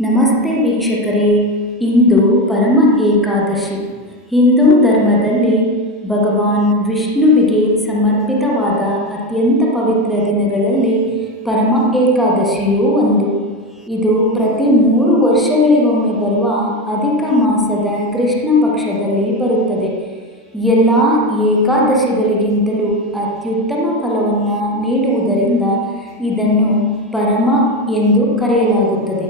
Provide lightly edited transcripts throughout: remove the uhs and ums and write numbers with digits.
ನಮಸ್ತೆ ವೀಕ್ಷಕರೇ, ಇಂದು ಪರಮ ಏಕಾದಶಿ. ಹಿಂದೂ ಧರ್ಮದಲ್ಲಿ ಭಗವಾನ್ ವಿಷ್ಣುವಿಗೆ ಸಮರ್ಪಿತವಾದ ಅತ್ಯಂತ ಪವಿತ್ರ ದಿನಗಳಲ್ಲಿ ಪರಮ ಏಕಾದಶಿಯೂ ಒಂದು. ಇದು ಪ್ರತಿ 3 ವರ್ಷಗಳಿಗೊಮ್ಮೆ ಬರುವ ಅಧಿಕ ಮಾಸದ ಕೃಷ್ಣ ಪಕ್ಷದಲ್ಲಿ ಬರುತ್ತದೆ. ಎಲ್ಲ ಏಕಾದಶಿಗಳಿಗಿಂತಲೂ ಅತ್ಯುತ್ತಮ ಫಲವನ್ನು ನೀಡುವುದರಿಂದ ಇದನ್ನು ಪರಮ ಎಂದು ಕರೆಯಲಾಗುತ್ತದೆ.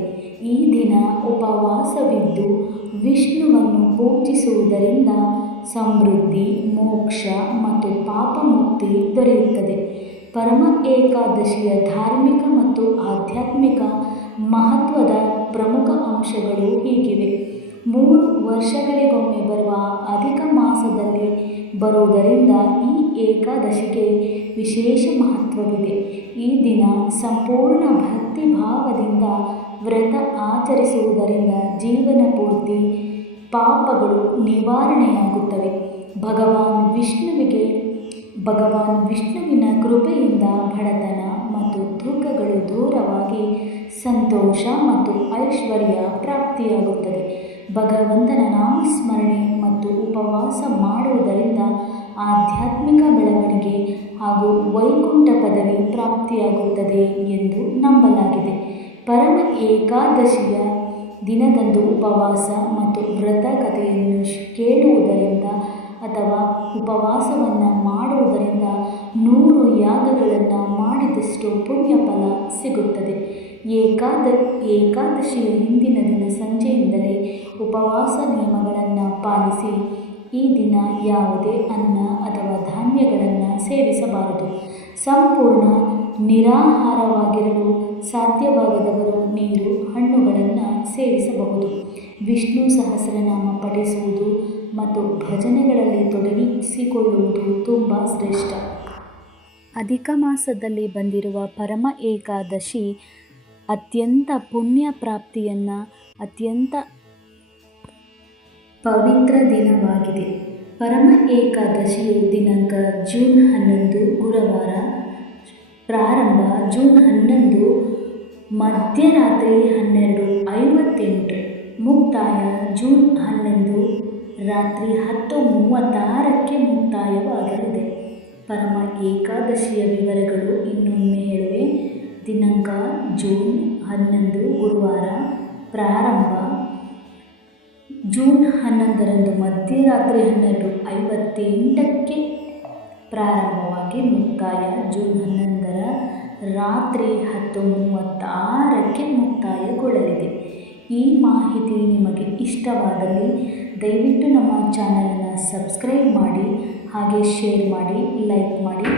ಈ ದಿನ ಉಪವಾಸವಿದ್ದು ವಿಷ್ಣುವನ್ನು ಪೂಜಿಸುವುದರಿಂದ ಸಮೃದ್ಧಿ, ಮೋಕ್ಷ ಮತ್ತು ಪಾಪ ಮುಕ್ತಿ ದೊರೆಯುತ್ತದೆ. ಪರಮ ಏಕಾದಶಿಯ ಧಾರ್ಮಿಕ ಮತ್ತು ಆಧ್ಯಾತ್ಮಿಕ ಮಹತ್ವದ ಪ್ರಮುಖ ಅಂಶಗಳು ಹೀಗಿವೆ. 3 ವರ್ಷಗಳಿಗೊಮ್ಮೆ ಬರುವ ಅಧಿಕ ಮಾಸದಲ್ಲಿ ಬರುವುದರಿಂದ ಈ ಏಕಾದಶಿಗೆ ವಿಶೇಷ ಮಹತ್ವವಿದೆ. ಈ ದಿನ ಸಂಪೂರ್ಣ ಭಕ್ತಿ ಭಾವದಿಂದ ವ್ರತ ಆಚರಿಸುವುದರಿಂದ ಜೀವನ ಪೂರ್ತಿ ಪಾಪಗಳು ನಿವಾರಣೆಯಾಗುತ್ತವೆ. ಭಗವಾನ್ ವಿಷ್ಣುವಿನ ಕೃಪೆಯಿಂದ ಬಡತನ ಮತ್ತು ದುಃಖಗಳು ದೂರವಾಗಿ ಸಂತೋಷ ಮತ್ತು ಐಶ್ವರ್ಯ ಪ್ರಾಪ್ತಿಯಾಗುತ್ತದೆ. ಭಗವಂತನ ನಾಮಸ್ಮರಣೆ ಮತ್ತು ಉಪವಾಸ ಮಾಡುವುದರಿಂದ ಆಧ್ಯಾತ್ಮಿಕ ಬೆಳವಣಿಗೆ ಹಾಗೂ ವೈಕುಂಠ ಪದವಿ ಪ್ರಾಪ್ತಿಯಾಗುತ್ತದೆ ಎಂದು ನಂಬಲಾಗಿದೆ. ಪರಮ ಏಕಾದಶಿಯ ದಿನದಂದು ಉಪವಾಸ ಮತ್ತು ವ್ರತ ಕಥೆಯನ್ನು ಕೇಳುವುದರಿಂದ ಅಥವಾ ಉಪವಾಸವನ್ನು ಮಾಡುವುದರಿಂದ 100 ಯಾಗಗಳನ್ನು ಮಾಡಿದಷ್ಟು ಪುಣ್ಯ ಫಲ ಸಿಗುತ್ತದೆ. ಏಕಾದಶಿಯ ಹಿಂದಿನ ದಿನ ಸಂಜೆಯಿಂದಲೇ ಉಪವಾಸ ನಿಯಮಗಳನ್ನು ಪಾಲಿಸಿ. ಈ ದಿನ ಯಾವುದೇ ಅನ್ನ ಅಥವಾ ಧಾನ್ಯಗಳನ್ನು ಸೇವಿಸಬಾರದು. ಸಂಪೂರ್ಣ ನಿರಾಹಾರವಾಗಿರಲು ಸಾಧ್ಯವಾಗದವರು ನೀರು, ಹಣ್ಣುಗಳನ್ನು ಸೇವಿಸಬಹುದು. ವಿಷ್ಣು ಸಹಸ್ರನಾಮ ಪಠಿಸುವುದು ಮತ್ತು ಭಜನೆಗಳಲ್ಲಿ ತೊಡಗಿಸಿಕೊಳ್ಳುವುದು ತುಂಬ ಶ್ರೇಷ್ಠ. ಅಧಿಕ ಮಾಸದಲ್ಲಿ ಬಂದಿರುವ ಪರಮ ಏಕಾದಶಿ ಅತ್ಯಂತ ಪುಣ್ಯ ಪ್ರಾಪ್ತಿಯನ್ನು ಅತ್ಯಂತ ಪವಿತ್ರ ದಿನವಾಗಿದೆ. ಪರಮ ಏಕಾದಶಿಯು ದಿನಾಂಕ ಜೂನ್ 11 ಗುರುವಾರ ಪ್ರಾರಂಭ, ಜೂನ್ 11 ಮಧ್ಯರಾತ್ರಿ 12:58 ಮುಕ್ತಾಯ, ಜೂನ್ 11 ರಾತ್ರಿ 10:36ಕ್ಕೆ ಮುಕ್ತಾಯವಾಗಲಿದೆ. ಪರಮ ಏಕಾದಶಿಯ ವಿವರಗಳು ಇನ್ನೊಮ್ಮೆ ಹೇಳುವೆ. ದಿನಾಂಕ ಜೂನ್ 11 ಗುರುವಾರ ಪ್ರಾರಂಭ, ಜೂನ್ 11ರಂದು ಮಧ್ಯರಾತ್ರಿ 12:58ಕ್ಕೆ ಪ್ರಾರಂಭವಾಗಿ ಮುಕ್ತಾಯ, ಜೂನ್ 11ರ ರಾತ್ರಿ 10:36ಕ್ಕೆ ಮುಕ್ತಾಯಗೊಳ್ಳಲಿದೆ. ಈ ಮಾಹಿತಿ ನಿಮಗೆ ಇಷ್ಟವಾದಲ್ಲಿ ದಯವಿಟ್ಟು ನಮ್ಮ ಚಾನಲನ್ನು ಸಬ್ಸ್ಕ್ರೈಬ್ ಮಾಡಿ, ಹಾಗೆ ಶೇರ್ ಮಾಡಿ, ಲೈಕ್ ಮಾಡಿ.